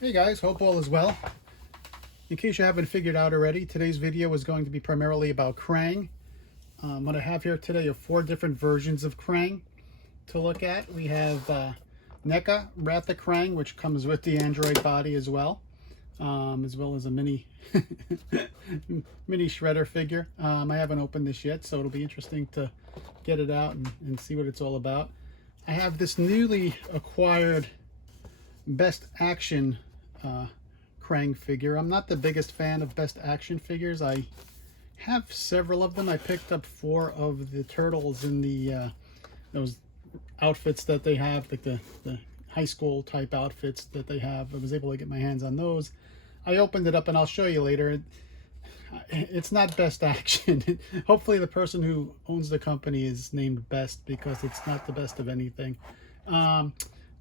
Hey guys, hope all is well. In case you haven't figured out already, today's video is going to be primarily about Krang. What I have here today are 4 different versions of Krang to look at. We have Neca, Wrath of Krang, which comes with the Android body as well as a mini mini shredder figure. I haven't opened this yet, so it'll be interesting to get it out and see what it's all about. I have this newly acquired Best Action Krang figure. I'm not the biggest fan of Best Action figures. I have several of them. I picked up 4 of the turtles in the those outfits that they have, like the high school type outfits that they have. I was able to get my hands on those. I opened it up and I'll show you later. It's not Best Action. Hopefully the person who owns the company is named Best, because it's not the best of anything.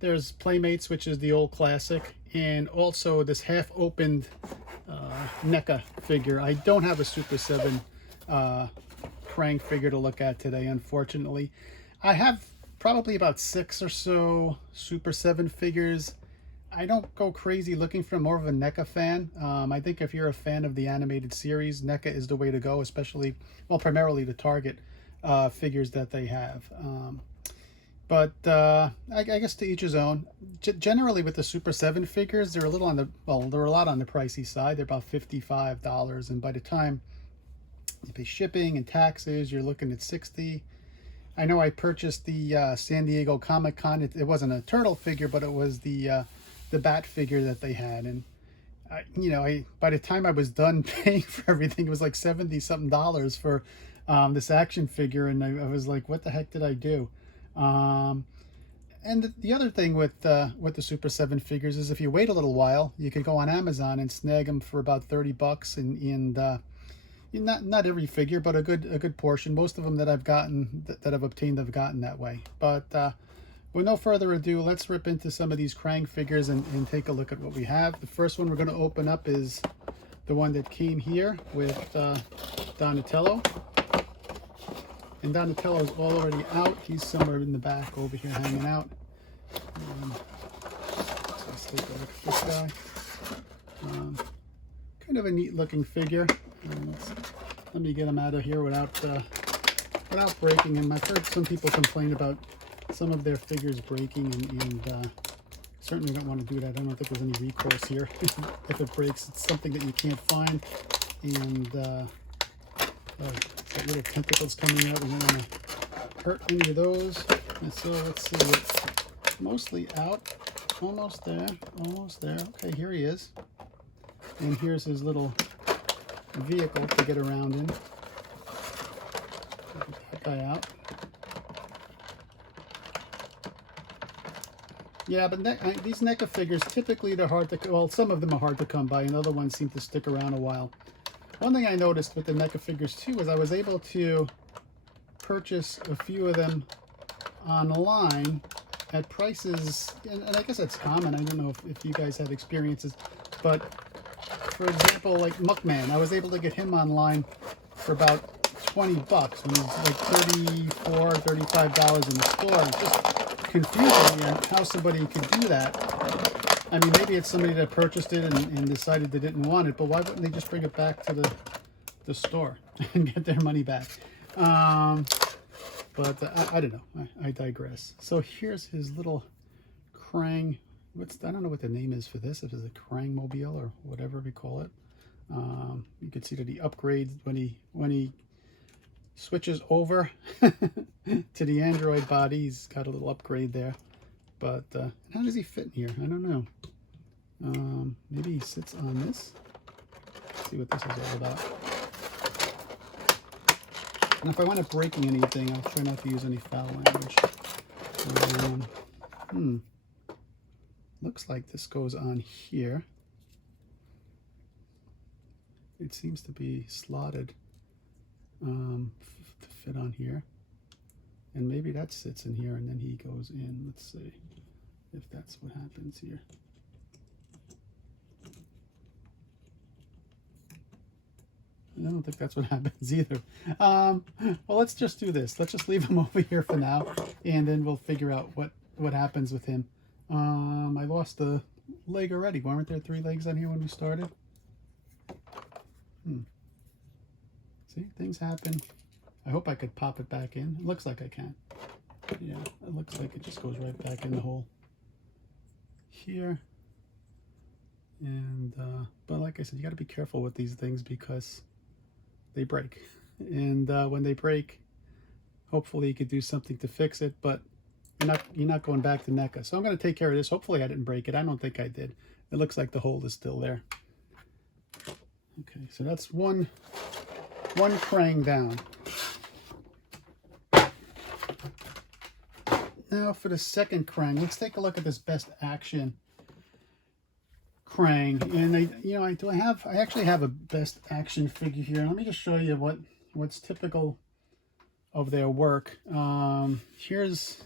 There's Playmates, which is the old classic, and also this half-opened Neca figure. I don't have a Super 7 Krang figure to look at today, unfortunately. I have probably about 6 or so Super 7 figures. I don't go crazy looking for more of a Neca fan. I think if you're a fan of the animated series, Neca is the way to go, especially, well, primarily the Target figures that they have. But I guess to each his own. Generally with the Super 7 figures, they're a little on the, well, they're a lot on the pricey side. They're about $55, and by the time you pay shipping and taxes, you're looking at $60. I know I purchased the San Diego Comic-Con. It wasn't a turtle figure, but it was the bat figure that they had, and by the time I was done paying for everything, it was like $70-something for this action figure, and I was like, what the heck did I do? And the other thing with the Super 7 figures is if you wait a little while, you can go on Amazon and snag them for about $30, and not every figure, but a good portion. Most of them that I've gotten, that I've obtained, I've gotten that way. But with no further ado, let's rip into some of these Krang figures and take a look at what we have. The first one we're going to open up is the one that came here with Donatello. And Donatello's already out. He's somewhere in the back over here hanging out. So let's take a look at this guy. Kind of a neat looking figure. Let me get him out of here without breaking him. I've heard some people complain about some of their figures breaking, and certainly don't want to do that. I don't think there's any recourse here. If it breaks, it's something that you can't find, and got little tentacles coming out. We don't want to hurt any of those. And so let's see, it's mostly out. Almost there. Almost there. Okay, here he is. And here's his little vehicle to get around in. Get that guy out. Yeah, but these Neca figures, typically they're hard to, well, some of them are hard to come by, and other ones seem to stick around a while. One thing I noticed with the Neca figures too was I was able to purchase a few of them online at prices, and I guess that's common. I don't know if you guys have experiences, but for example, like Muckman, I was able to get him online for about $20 when he's like $34, $35 in the store. It's just confusing me on how somebody could do that. I mean, maybe it's somebody that purchased it and decided they didn't want it, but why wouldn't they just bring it back to the store and get their money back? But I don't know. I digress. So here's his little Krang. I don't know what the name is for this. If it's a Krang mobile or whatever we call it. You can see that he upgrades when he switches over to the Android body. He's got a little upgrade there. But how does he fit in here? I don't know. Maybe he sits on this. Let's see what this is all about. And if I wind up breaking anything, I'll try not to use any foul language. Looks like this goes on here. It seems to be slotted to fit on here. And maybe that sits in here and then he goes in. Let's see if that's what happens here. I don't think that's what happens either. Well, let's just do this. Let's just leave him over here for now, and then we'll figure out what happens with him. I lost the leg already. Weren't there 3 legs on here when we started? See, things happen. I hope I could pop it back in. It looks like I can. Yeah, it looks like it just goes right back in the hole here. And but like I said, you got to be careful with these things because they break. And when they break, hopefully you could do something to fix it, but you're not going back to Neca. So I'm going to take care of this. Hopefully I didn't break it. I don't think I did. It looks like the hole is still there. Okay, so that's one Krang down. Now for the second Krang, let's take a look at this Best Action Krang. And I actually have a Best Action figure here. Let me just show you what's typical of their work. Here's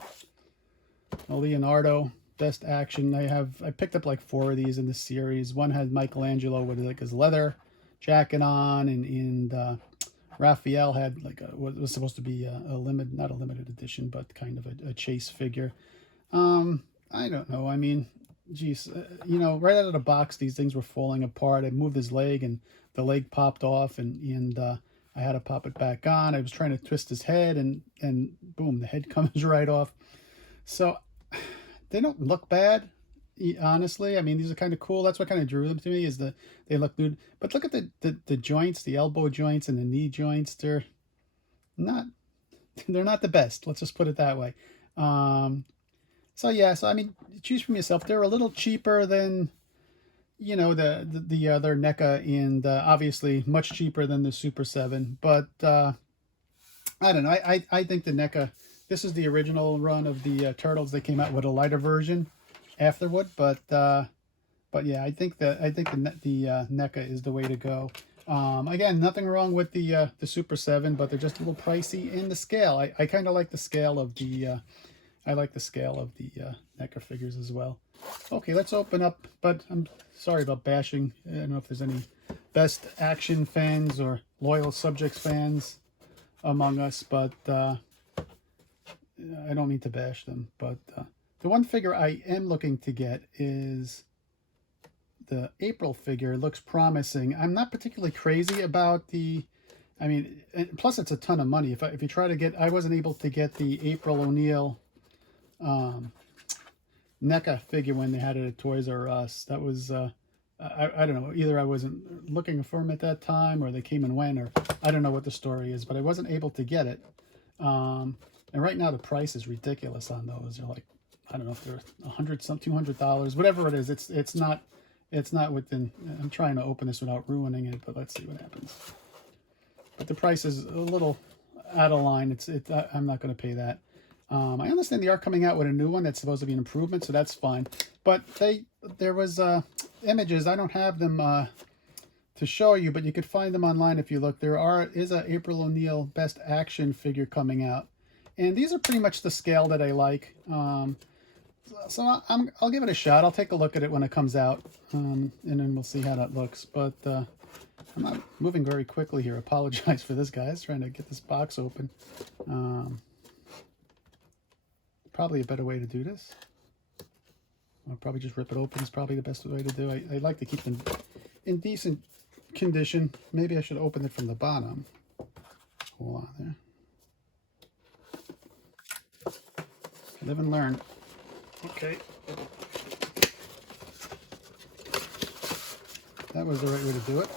a Leonardo Best Action. I picked up like 4 of these in the series. One had Michelangelo with like his leather jacket on, and Raphael had like what was supposed to be not a limited edition, but kind of a chase figure. I don't know. I mean, geez, right out of the box, these things were falling apart. I moved his leg, and the leg popped off, and I had to pop it back on. I was trying to twist his head, and boom, the head comes right off. So they don't look bad, honestly. I mean, these are kind of cool. That's what kind of drew them to me, is that they look good. But look at the joints, the elbow joints and the knee joints. They're not the best. Let's just put it that way. So yeah, so I mean, choose from yourself. They're a little cheaper than the other Neca, and obviously much cheaper than the Super 7. But I don't know. I think the Neca. This is the original run of the Turtles. They came out with a lighter version afterward, but yeah, I think the Neca is the way to go. Again, nothing wrong with the Super 7, but they're just a little pricey. In the scale, I kind of like the scale of the Neca figures as well. Okay, let's open up. But I'm sorry about bashing. I don't know if there's any Best Action fans or Loyal Subjects fans among us, but I don't mean to bash them. But the one figure I am looking to get is the April figure. It looks promising. I'm not particularly crazy about the, I mean, plus it's a ton of money. If you try to get, I wasn't able to get the April O'Neil NECA figure when they had it at Toys R Us. That was, I don't know, either I wasn't looking for them at that time, or they came and went, or I don't know what the story is, but I wasn't able to get it. And right now the price is ridiculous on those. They're like, I don't know if they're $200, whatever it is. It's not within. I'm trying to open this without ruining it, but let's see what happens. But the price is a little out of line. I'm not going to pay that. I understand they are coming out with a new one that's supposed to be an improvement, so that's fine. But there was images. I don't have them to show you, but you could find them online if you look. There is a April O'Neil Best Action figure coming out, and these are pretty much the scale that I like. So I'll give it a shot. I'll take a look at it when it comes out, and then we'll see how that looks. But I'm not moving very quickly here. Apologize for this, guys. Trying to get this box open. Probably a better way to do this. I'll probably just rip it open. It's probably the best way to do it. I like to keep them in decent condition. Maybe I should open it from the bottom. Hold on there. Live and learn. Okay. That was the right way to do it.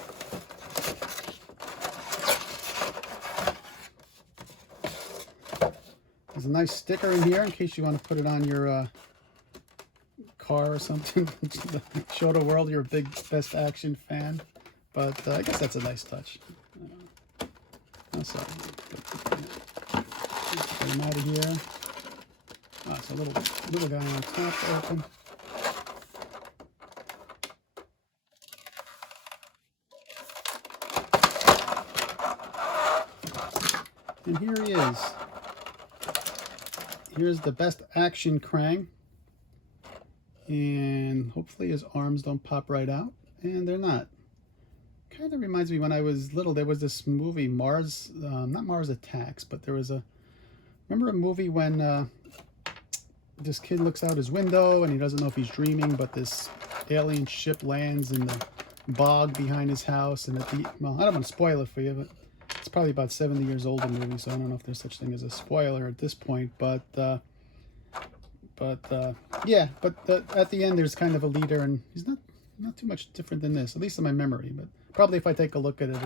There's a nice sticker in here in case you want to put it on your car or something. Show the world you're a big Best Action fan. But I guess that's a nice touch. Oh, sorry. Get him out of here. Oh, it's a little guy on top to open. And here he is. Here's the Best Action Krang. And hopefully his arms don't pop right out. And they're not. Kind of reminds me when I was little, there was this movie, Mars, not Mars Attacks, but there was remember a movie when this kid looks out his window and he doesn't know if he's dreaming, but this alien ship lands in the bog behind his house, and well, I don't want to spoil it for you, but it's probably about 70 years old, the movie, so I don't know if there's such thing as a spoiler at this point, but yeah, but at the end there's kind of a leader, and he's not too much different than this, at least in my memory, but probably if I take a look at it,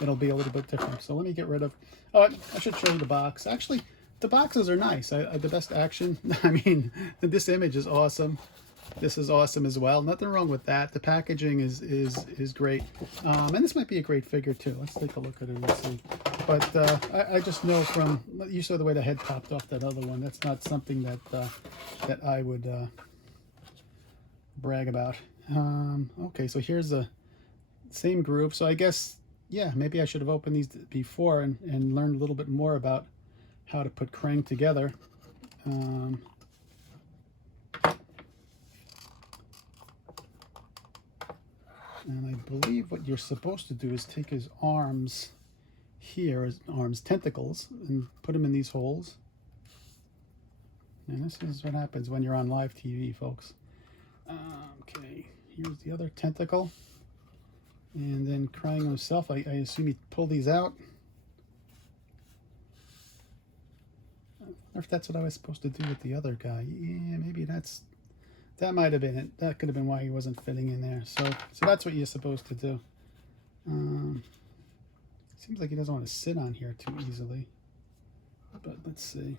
it'll be a little bit different. So let me get rid of, oh, I should show you the box. Actually, the boxes are nice. The best action, I mean, this image is awesome. This is awesome as well. Nothing wrong with that. The packaging is great. And this might be a great figure too. Let's take a look at it and see. But I just know from, you saw the way the head popped off that other one. That's not something that I would brag about. Okay, so here's the same group. So I guess, yeah, maybe I should have opened these before and learned a little bit more about how to put Krang together. And I believe what you're supposed to do is take his arms here, his arms, tentacles, and put them in these holes. And this is what happens when you're on live TV, folks. Okay, here's the other tentacle. And then Krang himself, I assume he pulled these out. I wonder if that's what I was supposed to do with the other guy. Yeah, maybe that might have been it. That could have been why he wasn't fitting in there. So that's what you're supposed to do. Seems like he doesn't want to sit on here too easily. But let's see.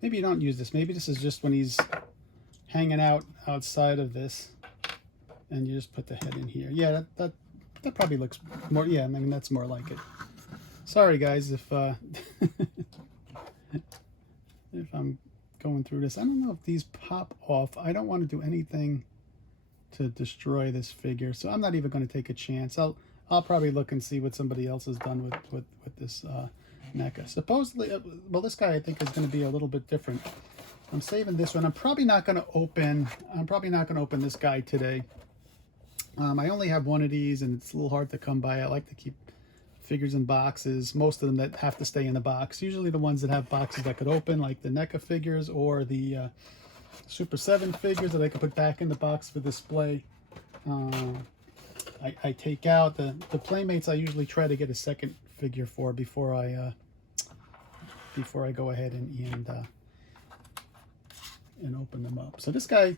Maybe you don't use this. Maybe this is just when he's hanging out outside of this, and you just put the head in here. Yeah, that probably looks more. Yeah, I mean that's more like it. Sorry guys if if I'm going through this. I don't know if these pop off. I don't want to do anything to destroy this figure, so I'm not even going to take a chance. I'll probably look and see what somebody else has done with this Neca. Supposedly, well, this guy I think is going to be a little bit different. I'm saving this one. I'm probably not going to open this guy today. I only have one of these, and it's a little hard to come by. I like to keep figures in boxes. Most of them that have to stay in the box. Usually the ones that have boxes that could open, like the Neca figures or the Super 7 figures that I could put back in the box for display. I take out the Playmates. I usually try to get a second figure for before I go ahead and open them up. So this guy,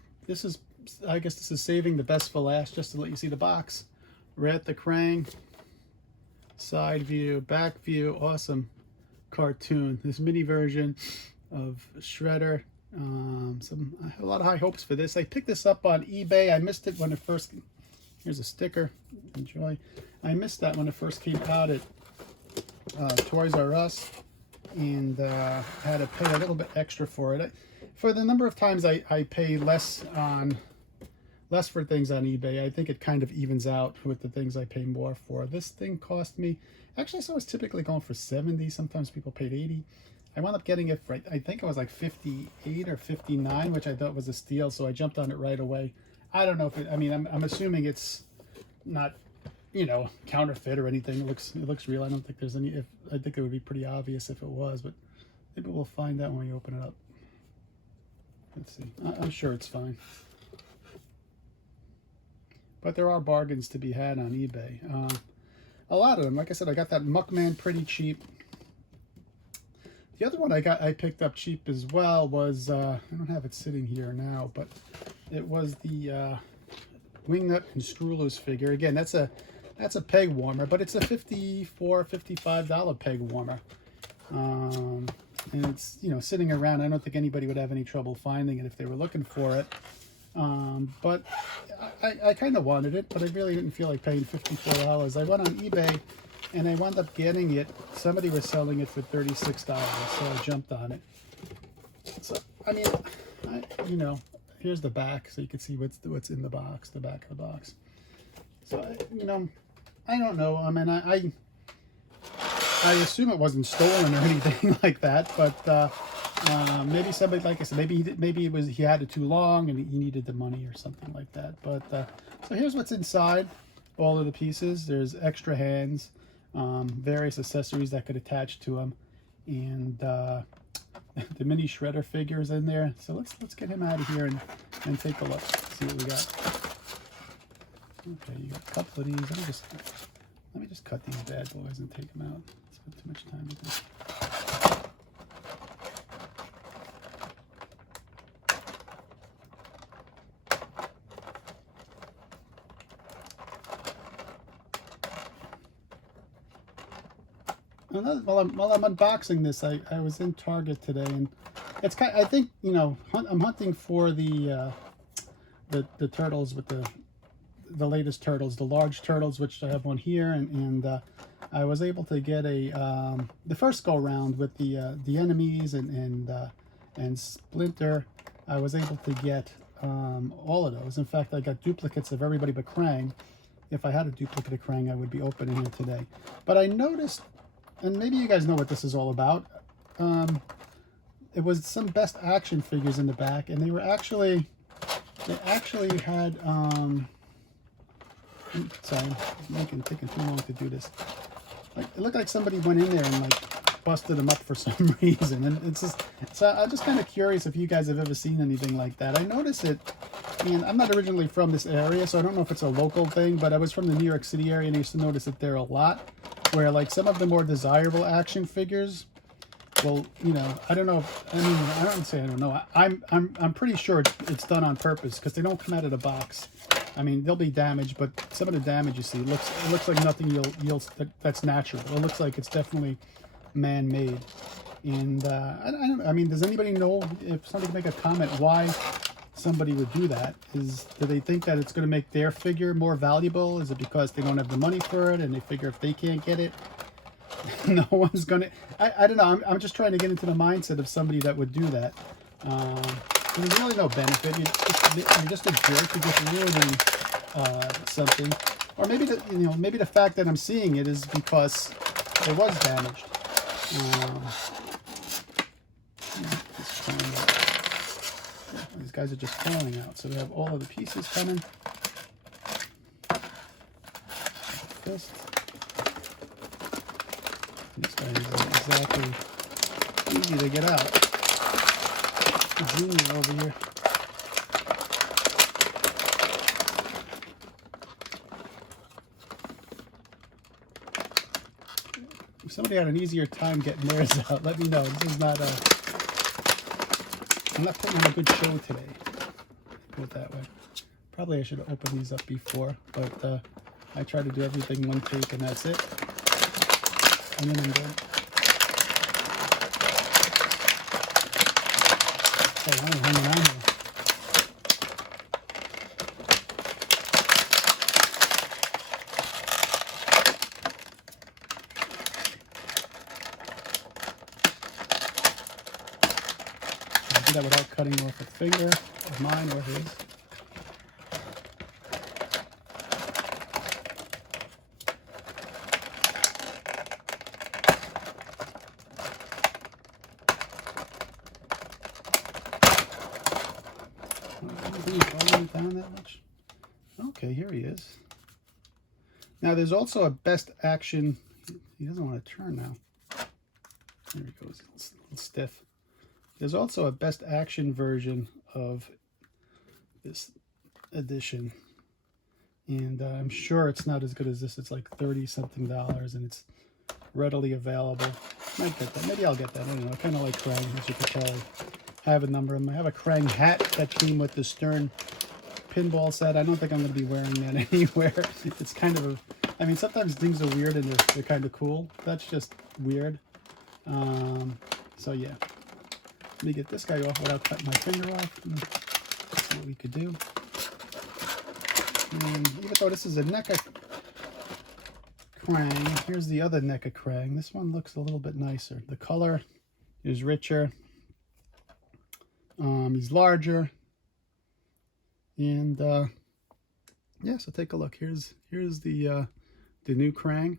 I guess this is saving the best for last, just to let you see the box. We're at the Krang, side view, back view, awesome cartoon. This mini version of Shredder. I have a lot of high hopes for this. I picked this up on eBay. I missed it when it first. Here's a sticker. Enjoy. I missed that when it first came out at Toys R Us, and had to pay a little bit extra for it. For the number of times I pay less for things on eBay, I think it kind of evens out with the things I pay more for. This thing cost me, actually, so it's typically going for 70. Sometimes people paid 80. I wound up getting it for, I think it was like 58 or 59, which I thought was a steal, so I jumped on it right away. I don't know if it, I mean, I'm assuming it's not, you know, counterfeit or anything. It looks real. I don't think there's any, I think it would be pretty obvious if it was, but maybe we'll find out when we open it up. Let's see. I'm sure it's fine. But there are bargains to be had on eBay. A lot of them. Like I said, I got that Muckman pretty cheap. The other one I picked up cheap as well was, I don't have it sitting here now, but it was the Wingnut and Screwloose figure. Again, that's a peg warmer, but it's a $54, $55 peg warmer. And it's, you know, sitting around. I don't think anybody would have any trouble finding it if they were looking for it. But I kind of wanted it, but I really didn't feel like paying $54. I went on eBay and I wound up getting it. Somebody was selling it for $36, so I jumped on it. So, I mean, you know, here's the back, so you can see what's in the box, the back of the box. So, you know, I don't know. I mean, I assume it wasn't stolen or anything like that, but Maybe somebody, like I said, maybe he had it too long and he needed the money or something like that. But so here's what's inside all of the pieces. There's extra hands, various accessories that could attach to them, and the mini shredder figure is in there. So let's get him out of here and take a look, see what we got. Okay, you got a couple of these. Let me just cut these bad boys and take them out. Spend too much time with this. While I'm unboxing this, I was in Target today, and it's kind. I think, you know, I'm hunting for the turtles with the latest turtles, the large turtles, which I have one here, and I was able to get the first go round with the enemies and Splinter. I was able to get all of those. In fact, I got duplicates of everybody but Krang. If I had a duplicate of Krang, I would be opening it today. But I noticed, and maybe you guys know what this is all about. It was some best action figures in the back, and they actually had sorry, I'm taking too long to do this. Like, it looked like somebody went in there and like busted them up for some reason, and it's just, so I'm just kind of curious if you guys have ever seen anything like that. I noticed it. I mean, I'm not originally from this area, so I don't know if it's a local thing, but I was from the New York City area, and I used to notice it there a lot, where like some of the more desirable action figures, well, you know, I don't know. I mean, I don't say I don't know. I'm pretty sure it's done on purpose, because they don't come out of the box. I mean, they'll be damaged, but some of the damage you see looks like nothing that's natural. It looks like it's definitely man-made. And I mean, does anybody know, if somebody could make a comment why somebody would do that? Do they think that it's going to make their figure more valuable? Is it because they don't have the money for it and they figure if they can't get it, no one's going to? I don't know. I'm just trying to get into the mindset of somebody that would do that. There's really no benefit. You're just a jerk. You're just ruining something. Or maybe maybe the fact that I'm seeing it is because it was damaged. These guys are just falling out. So we have all of the pieces coming. Fist. This guy isn't exactly easy to get out. The junior over here. If somebody had an easier time getting theirs out, let me know. This is not I'm not putting on a good show today. Put it that way. Probably I should have opened these up before, but I try to do everything one take and that's it. And then I'm done. Hey, I'm hanging on here. I do that without cutting off a finger of mine or his. Down that much. Okay, here he is. Now there's also a best action. He doesn't want to turn now. There he goes. It's a little stiff. There's also a best action version of this edition, and I'm sure it's not as good as this. It's like $30-something, and it's readily available. Might get that. Maybe I'll get that. I don't know. I kind of like Krang, as you can tell. I have a number of them. I have a Krang hat that came with the Stern pinball set. I don't think I'm going to be wearing that anywhere. It's kind of I mean, sometimes things are weird and they're kind of cool. That's just weird. So yeah. Let me get this guy off without cutting my finger off. See what we could do. And even though this is a Neca Krang, here's the other Neca Krang. This one looks a little bit nicer. The color is richer. He's larger. And yeah, so take a look. Here's the new Krang.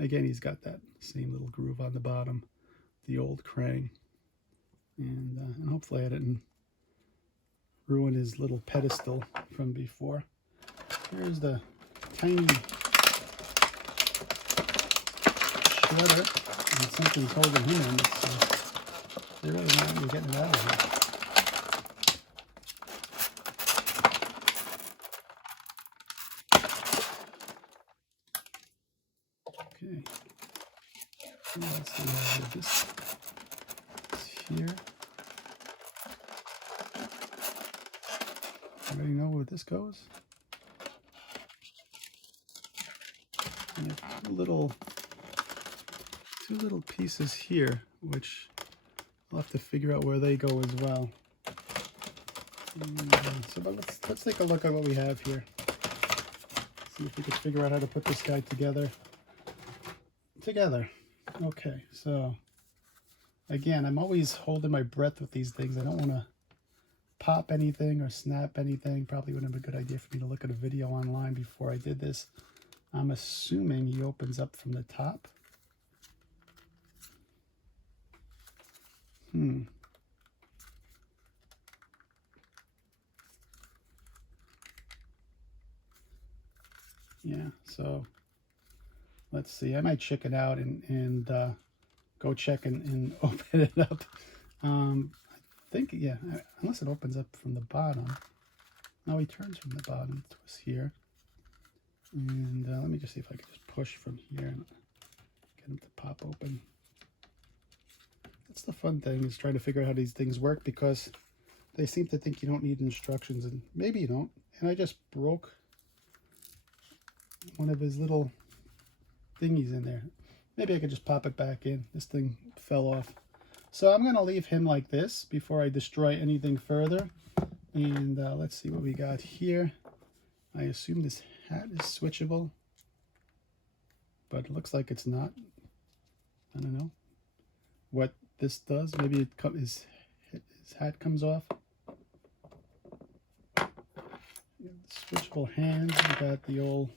Again, he's got that same little groove on the bottom. The old Krang. And hopefully I didn't ruin his little pedestal from before. Here's the tiny shredder, and something's holding him in, so they really not really getting it out of here. Okay, let's see how this is here. Anybody know where this goes? And two little pieces here, which I'll have to figure out where they go as well. So but let's take a look at what we have here. See if we can figure out how to put this guy together. Okay, so again, I'm always holding my breath with these things. I don't want to pop anything or snap anything. Probably wouldn't have been a good idea for me to look at a video online before I did this. I'm assuming he opens up from the top. Yeah, so let's see. I might chicken out and go check and open it up. I think, yeah, unless it opens up from the bottom. No, he turns from the bottom. Twists here. And let me just see if I can just push from here and get him to pop open. That's the fun thing, is trying to figure out how these things work, because they seem to think you don't need instructions, and maybe you don't. And I just broke one of his little thingies in there. Maybe I could just pop it back in. This thing fell off. So I'm going to leave him like this before I destroy anything further. And let's see what we got here. I assume this hat is switchable, but it looks like it's not. I don't know what this does. Maybe his hat comes off. Switchable hands. We got the old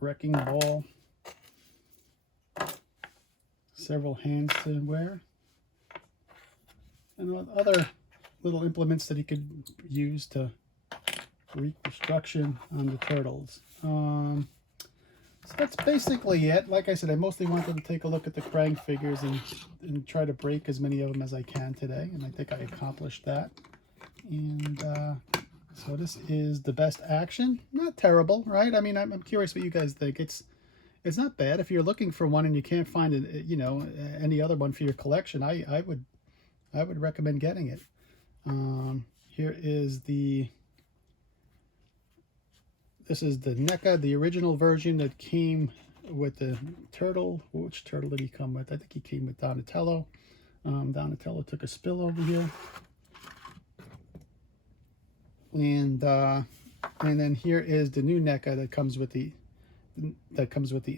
wrecking ball. Several hands to wear. And other little implements that he could use to wreak destruction on the turtles. So that's basically it. Like I said, I mostly wanted to take a look at the Krang figures and try to break as many of them as I can today, and I think I accomplished that. And so this is the Best Action. Not terrible, right? I mean, I'm curious what you guys think. It's not bad. If you're looking for one and you can't find it, you know, any other one for your collection, I would recommend getting it. Here is this is the Neca, the original version that came with the turtle. Which turtle did he come with? I think he came with Donatello. Donatello took a spill over here. And then here is the new Neca that comes with the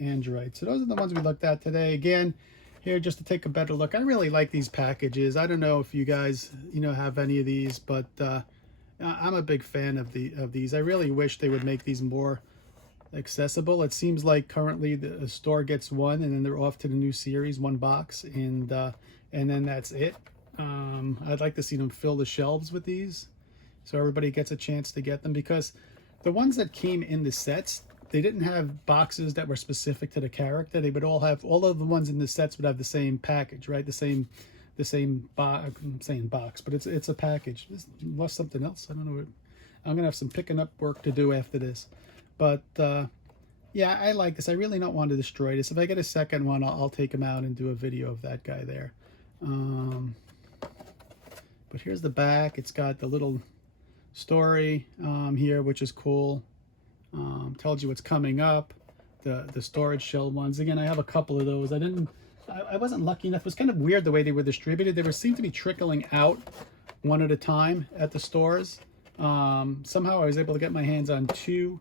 Android. So those are the ones we looked at today. Again, here just to take a better look. I really like these packages. I don't know if you guys, you know, have any of these, but I'm a big fan of these. I really wish they would make these more accessible. It seems like currently the store gets one and then they're off to the new series, one box, and then that's it. I'd like to see them fill the shelves with these so everybody gets a chance to get them, because the ones that came in the sets, they didn't have boxes that were specific to the character. They would all of the ones in the sets would have the same package, right? The same box. I'm saying box, but it's a package. This was something else. I don't know. I'm gonna have some picking up work to do after this, but yeah, I like this. I really don't want to destroy this. If I get a second one, I'll take him out and do a video of that guy there. But here's the back. It's got the little story here, which is cool. Tells you what's coming up. The storage shell ones. Again, I have a couple of those. I wasn't lucky enough. It was kind of weird the way they were distributed. They seemed to be trickling out one at a time at the stores. Somehow I was able to get my hands on two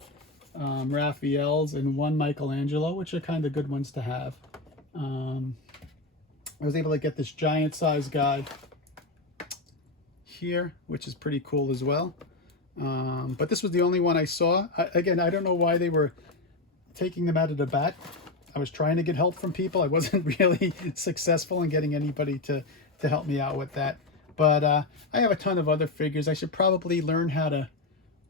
Raphaels and one Michelangelo, which are kind of good ones to have. I was able to get this giant size guy here, which is pretty cool as well. But this was the only one I saw. Again, I don't know why they were taking them out of the back. I was trying to get help from people. I wasn't really successful in getting anybody to to help me out with that. But I have a ton of other figures. I should probably learn how to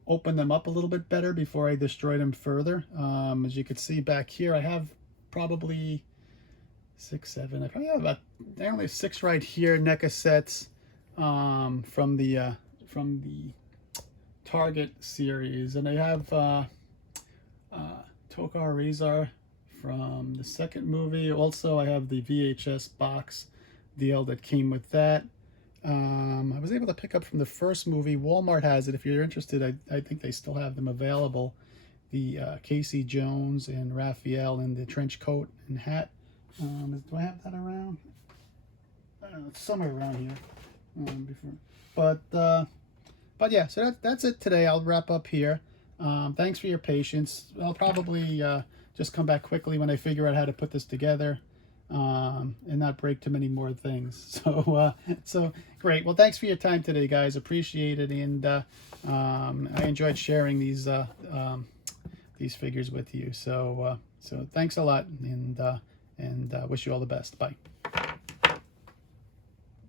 open them up a little bit better before I destroy them further. As you can see back here, I have probably 6, 7. I probably have about, I only have 6 right here, NECA sets from the Target series, and I have Tokar Razor from the second movie. Also, I have the VHS box deal that came with that. I was able to pick up from the first movie. Walmart has it. If you're interested, I think they still have them available. The Casey Jones and Raphael in the trench coat and hat. Do I have that around? It's somewhere around here. But yeah, so that's it today. I'll wrap up here. Thanks for your patience. I'll probably just come back quickly when I figure out how to put this together. And not break too many more things. So great. Well, thanks for your time today, guys. Appreciate it, and I enjoyed sharing these figures with you. So thanks a lot, and wish you all the best. Bye.